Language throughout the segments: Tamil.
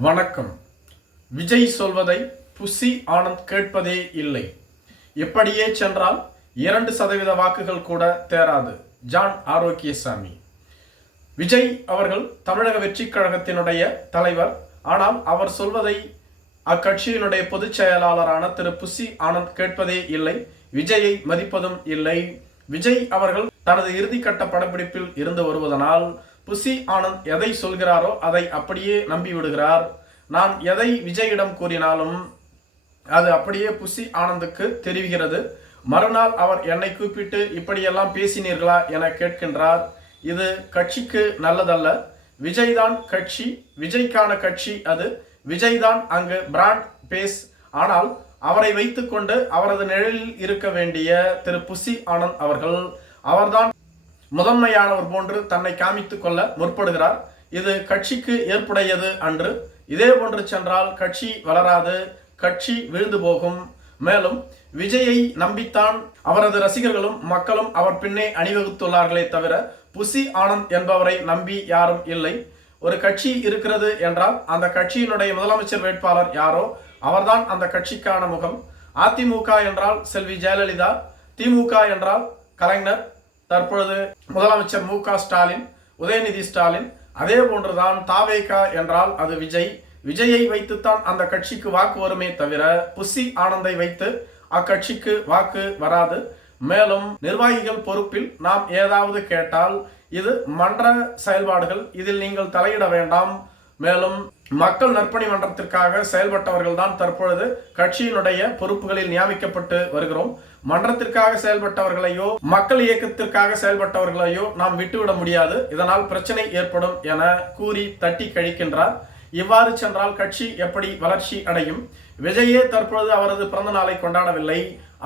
வணக்கம். விஜய் சொல்வதை புசி ஆனந்த் கேட்பதே இல்லை. எப்படியே சென்றால் இரண்டு சதவீத வாக்குகள் கூட தேராது. ஜான் ஆரோக்கியசாமி. விஜய் அவர்கள் தமிழக வெற்றிக் கழகத்தினுடைய தலைவர். ஆனால் அவர் சொல்வதை அக்கட்சியினுடைய பொதுச் செயலாளரான திரு புசி ஆனந்த் கேட்பதே இல்லை. விஜயை மதிப்பதும் இல்லை. விஜய் அவர்கள் தனது இறுதிக்கட்ட படப்பிடிப்பில் இருந்து வருவதனால் புசி ஆனந்த் எதை சொல்கிறாரோ அதை அப்படியே நம்பி விடுகிறார் நான் எதை விஜயிடம் கூறினாலும் அது அப்படியே புசி ஆனந்துக்கு தெரிவிக்கிறது மறுநாள் அவர் என்னை கூப்பிட்டு இப்படியெல்லாம் பேசினீர்களா? என கேட்கின்றார். இது கட்சிக்கு நல்லதல்ல. விஜய் தான் கட்சி விஜய்க்கான கட்சி அது. விஜய் தான் அங்கு பிராண்ட் பேஸ். ஆனால் அவரை வைத்துக்கொண்டு அவரது நிழலில் இருக்க வேண்டிய திரு புசி ஆனந்த் அவர்கள் அவர்தான் முதன்மையானவர் போன்று தன்னை காமித்துக் கொள்ள முற்படுகிறார். இது கட்சிக்கு ஏற்புடையது அன்று. இதே போன்று சென்றால் கட்சி வளராது கட்சி விழுந்து போகும். மேலும் விஜயை நம்பித்தான் அவரது ரசிகர்களும் மக்களும் அவர் பின்னே அணிவகுத்துள்ளார்களே தவிர புசி ஆனந்த் என்பவரை நம்பி யாரும் இல்லை. ஒரு கட்சி இருக்கிறது என்றால் அந்த கட்சியினுடைய முதலமைச்சர் வேட்பாளர் யாரோ அவர்தான் அந்த கட்சிக்கான முகம். அதிமுக என்றால் செல்வி ஜெயலலிதா திமுக என்றால் கலைஞர் தற்பொழுது முதலமைச்சர் மு க ஸ்டாலின் உதயநிதி ஸ்டாலின் அதே போன்றுதான் தாவேகா என்றால் அது விஜய். விஜயை வைத்துத்தான் அந்த கட்சிக்கு வாக்கு வருமே தவிர புசி ஆனந்தை வைத்து அக்கட்சிக்கு வாக்கு வராது. மேலும் நிர்வாகிகள் பொறுப்பில் நாம் ஏதாவது கேட்டால் இது மன்ற செயல்பாடுகள் இதில் நீங்கள் தலையிட வேண்டாம். மேலும் மக்கள் நற்பணி மன்றத்திற்காக செயல்பட்டவர்கள் தான் தற்பொழுது கட்சியினுடைய பொறுப்புகளில் நியமிக்கப்பட்டு வருகிறோம். மன்றத்திற்காக செயல்பட்டவர்களையோ மக்கள் இயக்கத்திற்காக செயல்பட்டவர்களையோ நாம் விட்டுவிட முடியாது. இதனால் பிரச்சனை ஏற்படும் என கூறி தட்டி கழிக்கின்றார். இவ்வாறு சென்றால் கட்சி எப்படி வளர்ச்சி அடையும்? விஜயே தற்பொழுது அவரது பிறந்த நாளை கொண்டாடவில்லை.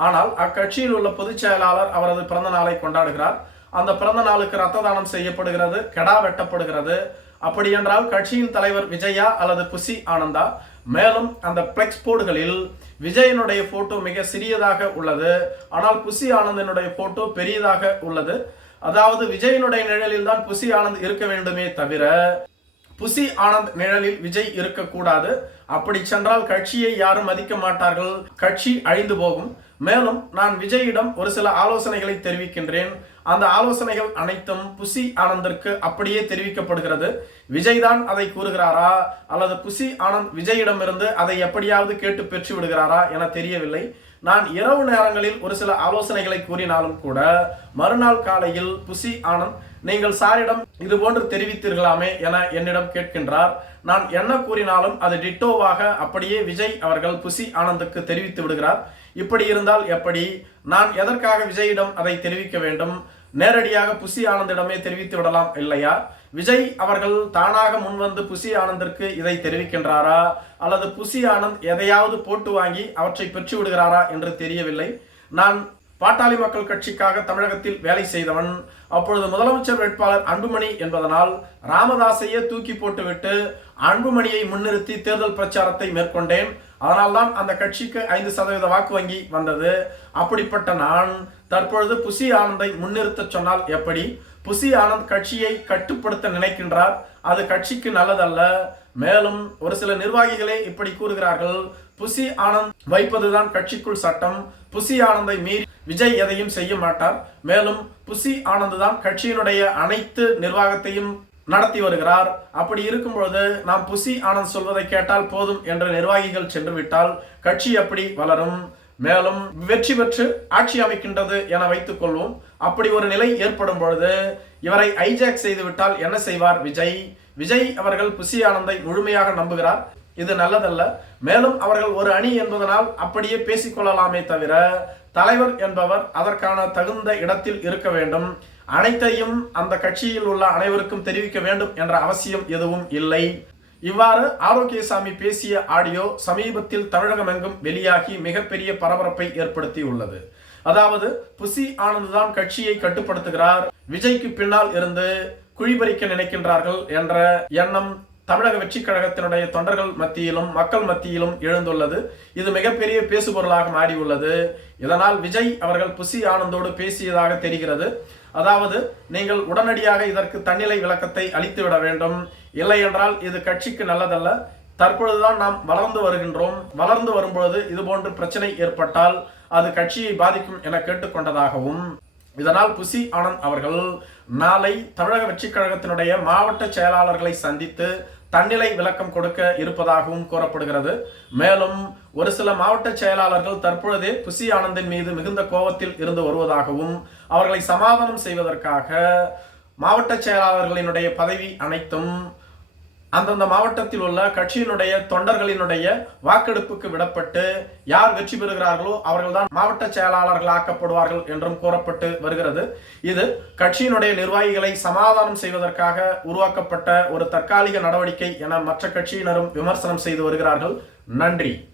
ஆனால் அக்கட்சியில் உள்ள பொதுச் செயலாளர் அவரது பிறந்த நாளை கொண்டாடுகிறார். அந்த பிறந்த நாளுக்கு ரத்த தானம் செய்யப்படுகிறது கெடா வெட்டப்படுகிறது. அப்படியென்றால் கட்சியின் தலைவர் விஜயா அல்லது புசி ஆனந்தா மேலும் அந்த பிளெக்ஸ் போர்டுகளில் விஜயனுடைய போட்டோ மிக சிறியதாக உள்ளது. ஆனால் புசி ஆனந்தனுடைய போட்டோ பெரியதாக உள்ளது. அதாவது விஜயனுடைய நிழலில் தான் புசி ஆனந்த் இருக்க வேண்டுமே தவிர புசி ஆனந்த் நிழலில் விஜய் இருக்கக்கூடாது. அப்படி சென்றால் கட்சியை யாரும் மதிக்க மாட்டார்கள். கட்சி அழிந்து போகும். மேலும் நான் விஜயிடம் ஒரு சில ஆலோசனைகளை தெரிவிக்கின்றேன். அந்த ஆலோசனைகள் அனைத்தும் புசி ஆனந்திற்கு அப்படியே தெரிவிக்கப்படுகிறது. விஜய் தான் அதை கூறுகிறாரா? அல்லது புசி ஆனந்த் விஜயிடமிருந்து அதை எப்படியாவது கேட்டு பெற்று விடுகிறாரா என தெரியவில்லை. நான் இரவு நேரங்களில் ஒரு சில ஆலோசனைகளை கூறினாலும் கூட மறுநாள் காலையில் புசி ஆனந்த் நீங்கள் சாரிடம் இது போன்று தெரிவித்தீர்களாமே என என்னிடம் கேட்கின்றார். நான் என்ன கூறினாலும் அது டிட்டோவாக அப்படியே விஜய் அவர்கள் புசி ஆனந்துக்கு தெரிவித்து விடுகிறார். இப்படி இருந்தால் எப்படி? நான் எதற்காக விஜயிடம் அதை தெரிவிக்க வேண்டும்? நேரடியாக புசி ஆனந்திடமே தெரிவித்து விடலாம் இல்லையா? விஜய் அவர்கள் தானாக முன்வந்து புசி ஆனந்திற்கு இதை தெரிவிக்கின்றாரா? அல்லது புசி ஆனந்த் எதையாவது போட்டு வாங்கி அவற்றை பெற்று விடுகிறாரா என்று தெரியவில்லை. நான் பாட்டாளி மக்கள் கட்சிக்காக தமிழகத்தில் வேலை செய்தவன். அப்பொழுது முதலமைச்சர் வேட்பாளர் அன்புமணி என்பதனால் ராமதாசையே தூக்கி போட்டுவிட்டு அன்புமணியை முன்னிறுத்தி தேர்தல் பிரச்சாரத்தை மேற்கொண்டேன். அதனால்தான் அந்த கட்சிக்கு ஐந்து சதவீத வாக்கு வங்கி வந்தது. அப்படிப்பட்ட நான் தற்பொழுது புசி ஆனந்தை முன்னிறுத்த சொன்னால் எப்படி? புசி ஆனந்த் கட்சியை கட்டுப்படுத்த நினைக்கின்றார். அது கட்சிக்கு நல்லதல்ல. மேலும் ஒரு சில நிர்வாகிகளே இப்படி கூறுகிறார்கள். புசி ஆனந்த் வைப்பதுதான் கட்சிக்குள் சட்டம். புசி ஆனந்தை மீறி விஜய் எதையும் செய்ய மாட்டார். மேலும் புசி ஆனந்த் தான் கட்சியினுடைய அனைத்து நிர்வாகத்தையும் நடத்தி வருகிறார். அப்படி இருக்கும் பொழுது நாம் புசி ஆனந்த் சொல்வதை கேட்டால் போதும் என்ற நிர்வாகிகள் சென்று விட்டால் கட்சி அப்படி வளரும்? மேலும் வெற்றி பெற்று ஆட்சி அமைக்கின்றது என வைத்துக் கொள்வோம். அப்படி ஒரு நிலை ஏற்படும் பொழுது இவரை ஐஜாக் செய்து விட்டால் என்ன செய்வார் விஜய்? விஜய் அவர்கள் புசி ஆனந்தை முழுமையாக நம்புகிறார். இது நல்லதல்ல. மேலும் அவர்கள் ஒரு அணி என்பதனால் அப்படியே பேசிக்கொள்ளலாமே தவிர தலைவர் என்பவர் அதற்கான தகுந்த இடத்தில் இருக்க வேண்டும். அனைத்தையும் அந்த கட்சியில் உள்ள அனைவருக்கும் தெரிவிக்க வேண்டும் என்ற அவசியம் எதுவும் இல்லை. இவ்வாறு ஆரோக்கியசாமி பேசிய ஆடியோ சமீபத்தில் தமிழகம் எங்கும் வெளியாகி மிகப்பெரிய பரபரப்பை ஏற்படுத்தி உள்ளது அதாவது புசி ஆனந்த் தான் கட்சியை கட்டுப்படுத்துகிறார் விஜய்க்கு பின்னால் இருந்து குழிபறிக்க நினைக்கின்றார்கள் என்ற எண்ணம் தமிழக வெற்றி கழகத்தினுடைய தொண்டர்கள் மத்தியிலும் மக்கள் மத்தியிலும் எழுந்துள்ளது. இது மிகப்பெரிய பேசுபொருளாக மாறியுள்ளது. இதனால் விஜய் அவர்கள் புசி ஆனந்தோடு பேசியதாக தெரிகிறது. அதாவது நீங்கள் உடனடியாக இதற்கு தன்னிலை விளக்கத்தை அளித்து விட வேண்டும். இல்லை என்றால் இது கட்சிக்கு நல்லதல்ல. தற்பொழுதுதான் நாம் வளர்ந்து வருகின்றோம். வளர்ந்து வரும்பொழுது இது போன்று பிரச்சனை ஏற்பட்டால் அது கட்சியை பாதிக்கும் என கேட்டுக்கொண்டதாகவும் இதனால் புசி ஆனந்த் அவர்கள் நாளை தமிழக வெற்றிக் கழகத்தினுடைய மாவட்ட செயலாளர்களை சந்தித்து தன்னிலை விளக்கம் கொடுக்க இருப்பதாகவும் கூறப்படுகிறது. மேலும் ஒரு சில மாவட்ட செயலாளர்கள் தற்பொழுதே புசி ஆனந்தின் மீது மிகுந்த கோபத்தில் இருந்து வருவதாகவும் அவர்களை சமாதானம் செய்வதற்காக மாவட்ட செயலாளர்களினுடைய பதவி அனைத்தும் அந்தந்த மாவட்டத்தில் உள்ள கட்சியினுடைய தொண்டர்களினுடைய வாக்கெடுப்புக்கு விடப்பட்டு யார் வெற்றி பெறுகிறார்களோ அவர்கள்தான் மாவட்ட செயலாளர்கள் ஆக்கப்படுவார்கள் என்றும் கூறப்பட்டு வருகிறது. இது கட்சியினுடைய நிர்வாகிகளை சமாதானம் செய்வதற்காக உருவாக்கப்பட்ட ஒரு தற்காலிக நடவடிக்கை என மற்ற கட்சியினரும் விமர்சனம் செய்து வருகிறார்கள். நன்றி.